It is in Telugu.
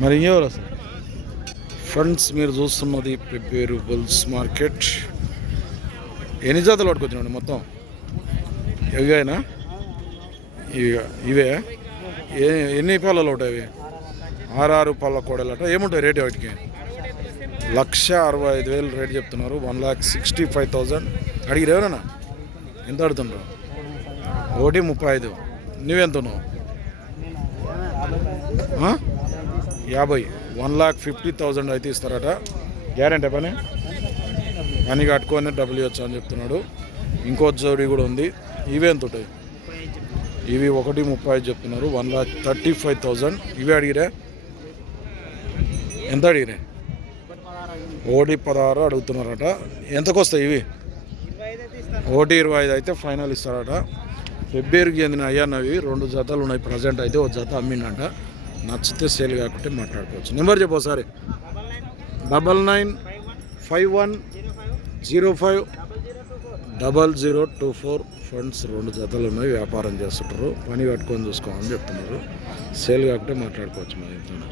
మరి ఇంకెవరు అసలు? ఫ్రెండ్స్ మీరు చూస్తున్నది పెబ్బేరు బుల్స్ మార్కెట్ ఎన్ని జాతలు పట్టుకొచ్చినండి మొత్తం? ఇవేనా ఇవి ఇవే? ఏ ఎన్ని పాలలో ఉంటాయి ఇవి ఆరు పళ్ళ కోడలట. ఏముంటాయి రేట్ వాటికి? లక్ష అరవై ఐదు వేలు రేట్ చెప్తున్నారు. One lakh sixty five thousand. అడిగిరేవరన్నా ఎంత అడుగుతున్నారు ఒకటి ముప్పై ఐదు. నువ్వెంత ఉన్నావు? యాభై. వన్ లాక్ ఫిఫ్టీ థౌజండ్ అయితే ఇస్తారట. గ్యారంటీ పని? పని కట్టుకొని డబ్బులు ఇవ్వచ్చు అని చెప్తున్నాడు. ఇంకో జోడి కూడా ఉంది. ఇవి ఎంత ఉంటాయి? ఇవి ఒకటి ముప్పై ఐదు చెప్తున్నారు. One lakh thirty five thousand. ఇవి అడిగిరే? ఎంత అడిగిరే? ఒకటి పదహారు అడుగుతున్నారట. ఎంతకు వస్తాయి ఇవి? ఒకటి ఇరవై ఐదు అయితే ఫైనల్ ఇస్తారట. ఫిబ్రవరికి చెందిన నవి రెండు జతలు ఉన్నాయి ప్రజెంట్ అయితే ఒక జత అమ్మిండంట. నచ్చితే సేల్ కాకుంటే మాట్లాడుకోవచ్చు. నెంబర్ చెప్పు ఒకసారి. Double nine five one zero five double zero two four funds రెండు జతలు ఉన్నాయి వ్యాపారం చేస్తుంటారు. పని కట్టుకొని చూసుకోమని చెప్తున్నారు. సేల్ కాకుంటే మాట్లాడుకోవచ్చు మా ఇంట్లో.